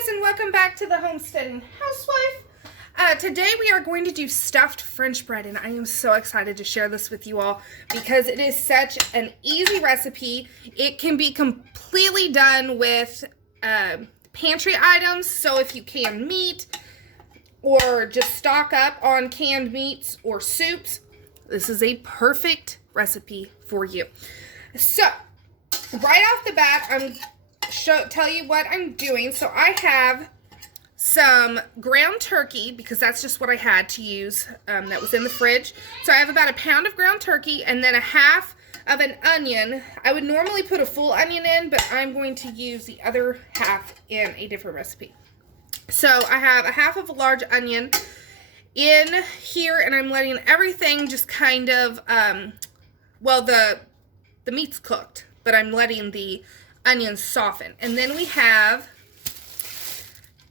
Hi guys, and welcome back to the Homesteading Housewife. Today we are going to do stuffed French bread, and I am so excited to share this with you all because it is such an easy recipe. It can be completely done with pantry items, so if you can meat or just stock up on canned meats or soups, this is a perfect recipe for you. So, right off the bat, I'm tell you what I'm doing. So I have some ground turkey because that's just what I had to use that was in the fridge. So I have about a pound of ground turkey and then a half of an onion. I would normally put a full onion in, but I'm going to use the other half in a different recipe. So I have a half of a large onion in here, and I'm letting everything just kind of, well, the meat's cooked, but I'm letting the onions soften. And then we have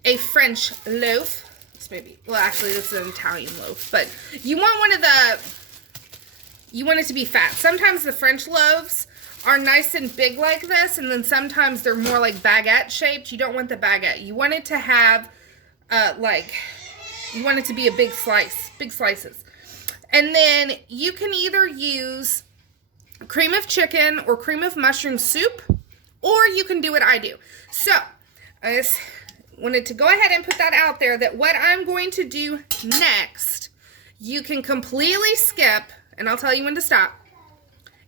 a French loaf. This may be, well, actually this is an Italian loaf, but you want you want it to be fat. Sometimes the French loaves are nice and big like this, and then sometimes they're more like baguette shaped. You don't want the baguette. You want it to have you want it to be a big slices. And then you can either use cream of chicken or cream of mushroom soup, or you can do what I do. So, I just wanted to go ahead and put that out there, that what I'm going to do next, you can completely skip, and I'll tell you when to stop,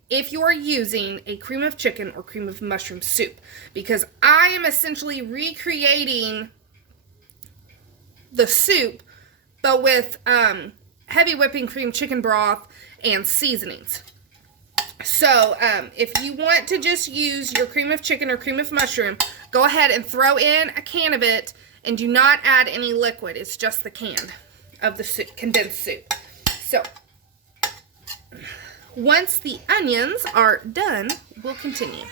if you are using a cream of chicken or cream of mushroom soup, because I am essentially recreating the soup, but with heavy whipping cream, chicken broth, and seasonings. So, if you want to just use your cream of chicken or cream of mushroom, go ahead and throw in a can of it and do not add any liquid. It's just the can of the soup, condensed soup. So, once the onions are done, we'll continue.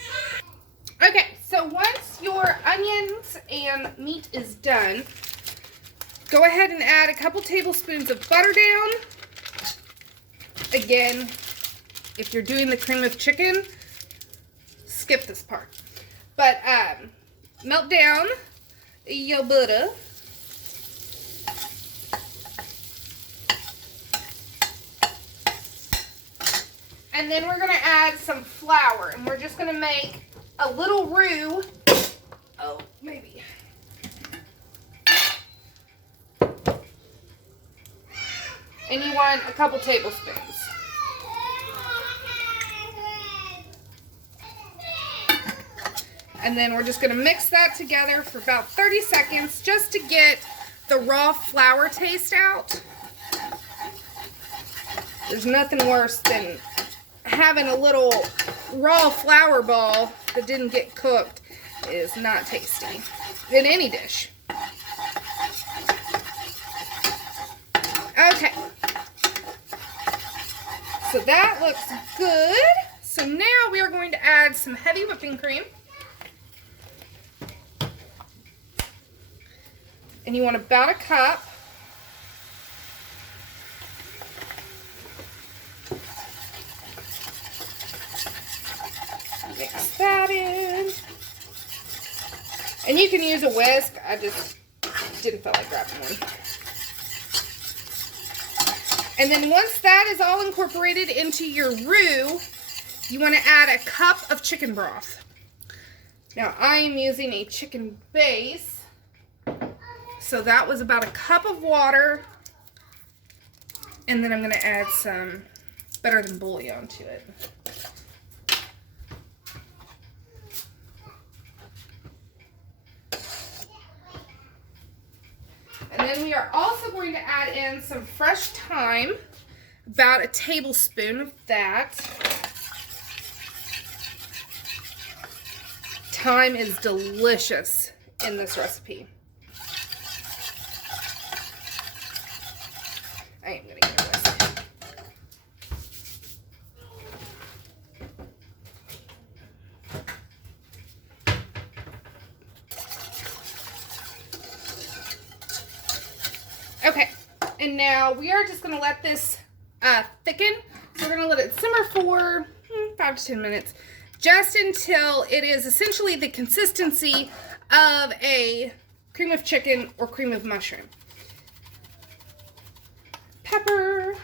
Okay, so once your onions and meat is done, go ahead and add a couple tablespoons of butter down. Again, if you're doing the cream of chicken, skip this part. But melt down your butter. And then we're going to add some flour. And we're just going to make a little roux. Oh, maybe. And you want a couple tablespoons. And then we're just going to mix that together for about 30 seconds just to get the raw flour taste out. There's nothing worse than having a little raw flour ball that didn't get cooked. It is not tasty in any dish. Okay. So that looks good. So now we are going to add some heavy whipping cream. And you want about a cup. Mix that in. And you can use a whisk. I just didn't feel like grabbing one. And then once that is all incorporated into your roux, you want to add a cup of chicken broth. Now I am using a chicken base. So that was about a cup of water, and then I'm going to add some better than bouillon to it. And then we are also going to add in some fresh thyme, about a tablespoon of that. Thyme is delicious in this recipe. I am going to get a whisk. Okay, and now we are just going to let this thicken. So we're going to let it simmer for 5 to 10 minutes, just until it is essentially the consistency of a cream of chicken, or cream of mushroom. Pepper.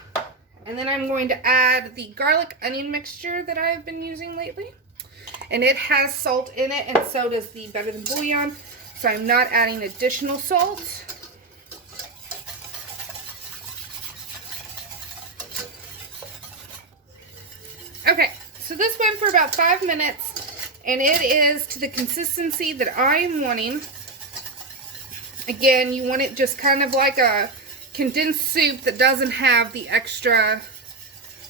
And then I'm going to add the garlic onion mixture that I've been using lately. And it has salt in it, and so does the Better Than Bouillon. So I'm not adding additional salt. Okay, so this went for about 5 minutes, and it is to the consistency that I am wanting. Again, you want it just kind of like a condensed soup that doesn't have the extra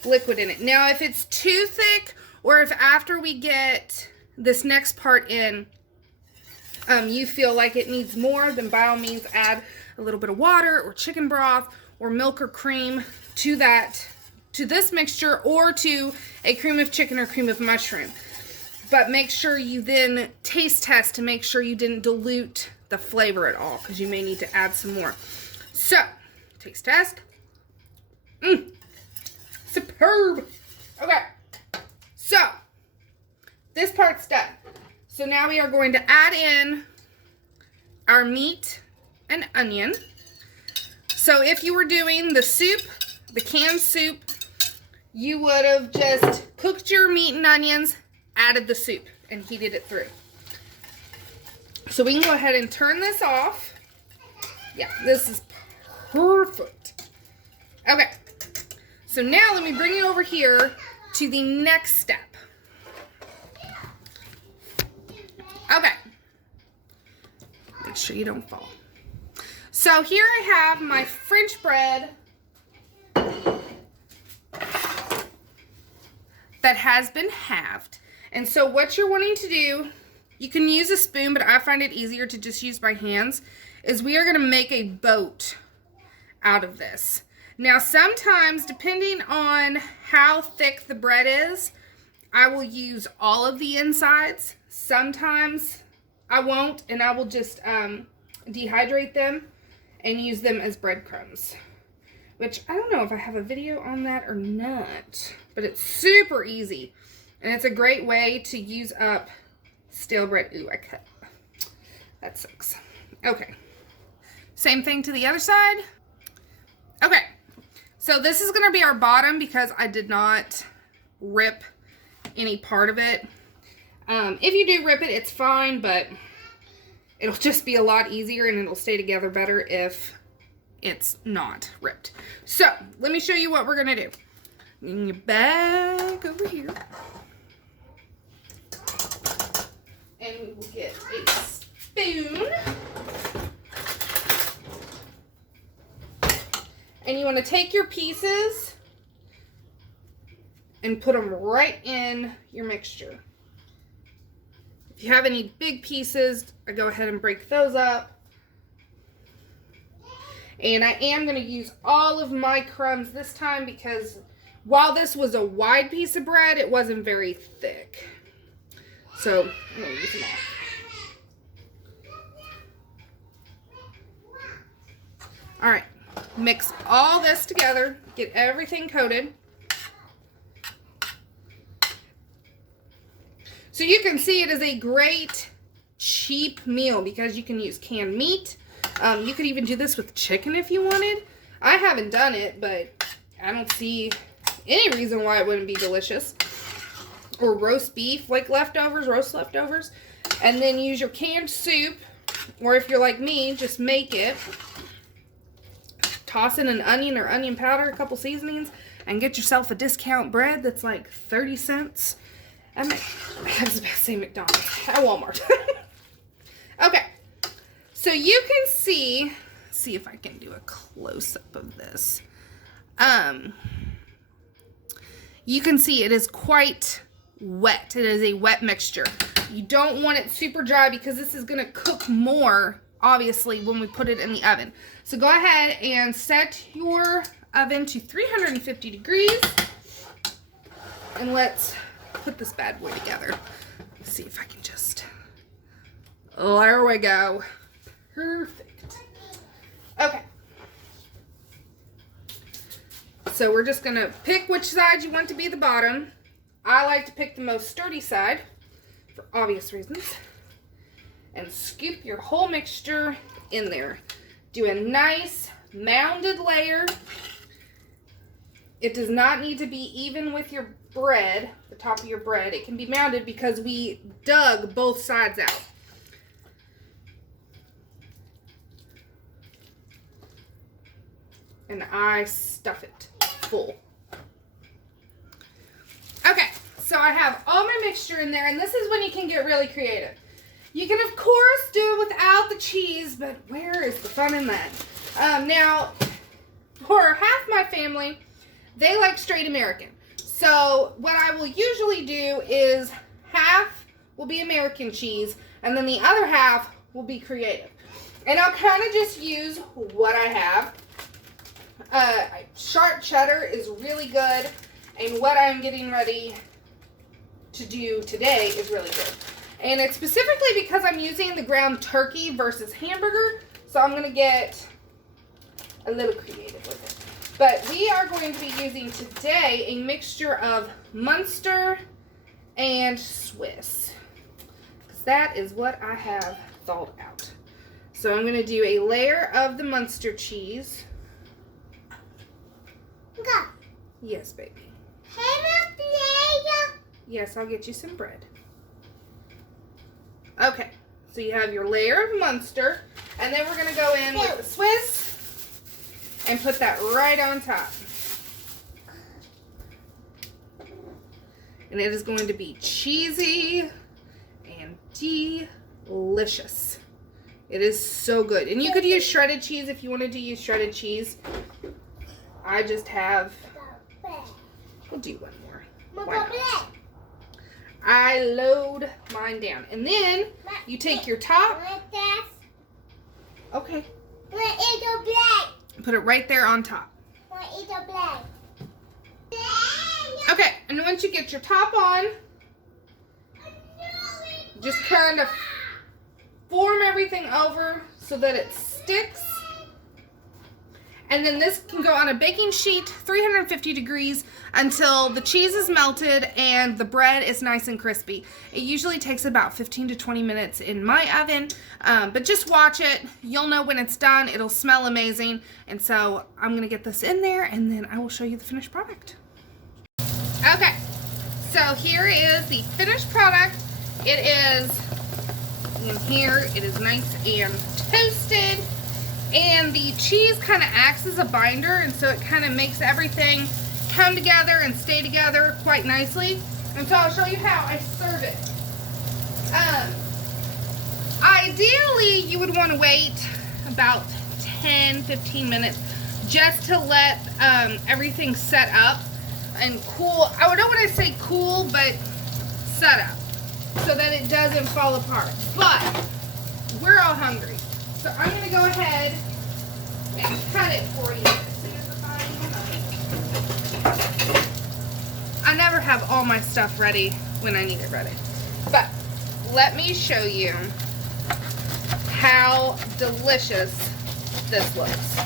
liquid in it. Now, if it's too thick, or if after we get this next part in, you feel like it needs more, then by all means add a little bit of water or chicken broth or milk or cream to this mixture, or to a cream of chicken or cream of mushroom. But make sure you then taste test to make sure you didn't dilute the flavor at all, because you may need to add some more. So, taste test. Superb. Okay, so this part's done. So now we are going to add in our meat and onion. So if you were doing the soup, the canned soup, you would have just cooked your meat and onions, added the soup, and heated it through. So we can go ahead and turn this off. Yeah, this is perfect. Okay, so now let me bring you over here to the next step. Okay, make sure you don't fall. So here I have my French bread that has been halved. And so what you're wanting to do, you can use a spoon, but I find it easier to just use my hands, is we are going to make a boat out of this. Now sometimes, depending on how thick the bread is, I will use all of the insides. Sometimes I won't, and I will just dehydrate them and use them as breadcrumbs. Which, I don't know if I have a video on that or not, but it's super easy. And it's a great way to use up stale bread. Ooh, I cut. That sucks. Okay. Same thing to the other side. Okay. So this is going to be our bottom because I did not rip any part of it. If you do rip it, it's fine, but it'll just be a lot easier and it'll stay together better if it's not ripped. So let me show you what we're going to do. Bring your bag over here. And we will get a spoon. And you want to take your pieces and put them right in your mixture. If you have any big pieces, I go ahead and break those up. And I am going to use all of my crumbs this time because while this was a wide piece of bread, it wasn't very thick. So I'm going to use them all. Alright, mix all this together, get everything coated. So you can see it is a great cheap meal because you can use canned meat. You could even do this with chicken if you wanted. I haven't done it, but I don't see any reason why it wouldn't be delicious. Or roast beef, like leftovers, roast leftovers. And then use your canned soup, or if you're like me, just make it. Toss in an onion or onion powder, a couple seasonings, and get yourself a discount bread that's like 30 cents. I was about to say McDonald's, at Walmart. Okay. So you can see if I can do a close-up of this. You can see it is quite wet. It is a wet mixture. You don't want it super dry because this is going to cook more, obviously, when we put it in the oven. So go ahead and set your oven to 350 degrees. And let's put this bad boy together. Let's see if I can just... Oh, there we go. Perfect. Okay. So we're just going to pick which side you want to be the bottom. I like to pick the most sturdy side for obvious reasons. And scoop your whole mixture in there. Do a nice mounded layer. It does not need to be even with your bread, the top of your bread. It can be mounded because we dug both sides out. And I stuff it full. Okay, so I have all my mixture in there, and this is when you can get really creative. You can, of course, do it without the cheese, but where is the fun in that? Now, for half my family, they like straight American. So what I will usually do is half will be American cheese, and then the other half will be creative. And I'll kind of just use what I have. Sharp cheddar is really good, and what I'm getting ready to do today is really good. And it's specifically because I'm using the ground turkey versus hamburger, so I'm going to get a little creative with it. But we are going to be using today a mixture of Munster and Swiss, because that is what I have thawed out. So I'm going to do a layer of the Munster cheese. Yes, baby. Yes, I'll get you some bread. Okay, so you have your layer of Munster, and then we're going to go in with the Swiss and put that right on top. And it is going to be cheesy and delicious. It is so good. And you could use shredded cheese if you wanted to use shredded cheese. I just have, we'll do one more. Why not? I load mine down. And then you take your top. Okay. Put it right there on top. Okay, and once you get your top on, just kind of form everything over so that it sticks. And then this can go on a baking sheet, 350 degrees, until the cheese is melted and the bread is nice and crispy. It usually takes about 15 to 20 minutes in my oven, but just watch it. You'll know when it's done. It'll smell amazing. And so I'm going to get this in there, and then I will show you the finished product. Okay, so here is the finished product. It is in here. It is nice and toasted. And the cheese kind of acts as a binder, and so it kind of makes everything come together and stay together quite nicely. And so I'll show you how I serve it. Ideally, you would want to wait about 10-15 minutes just to let everything set up and cool. I don't want to say cool, but set up so that it doesn't fall apart. But we're all hungry. So I'm going to go ahead and cut it for you as soon as I never have all my stuff ready when I need it ready. But let me show you how delicious this looks.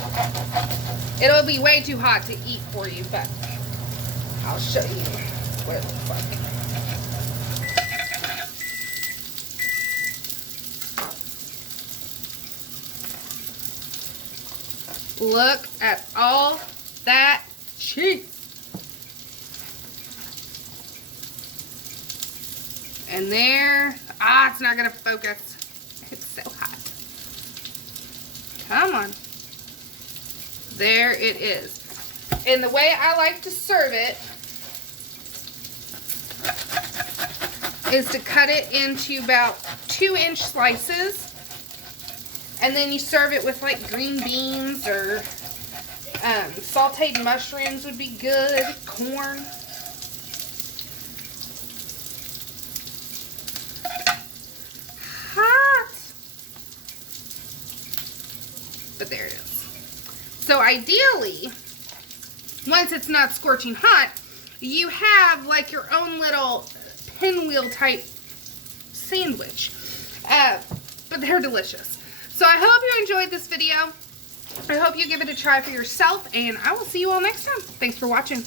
It'll be way too hot to eat for you, but I'll show you what it looks like. Look at all that cheese. And there, it's not gonna focus. It's so hot. Come on. There it is. And the way I like to serve it is to cut it into about 2-inch slices. And then you serve it with like green beans or sauteed mushrooms would be good. Corn. Hot. But there it is. So ideally, once it's not scorching hot, you have like your own little pinwheel type sandwich. But they're delicious. So I hope you enjoyed this video. I hope you give it a try for yourself, and I will see you all next time. Thanks for watching.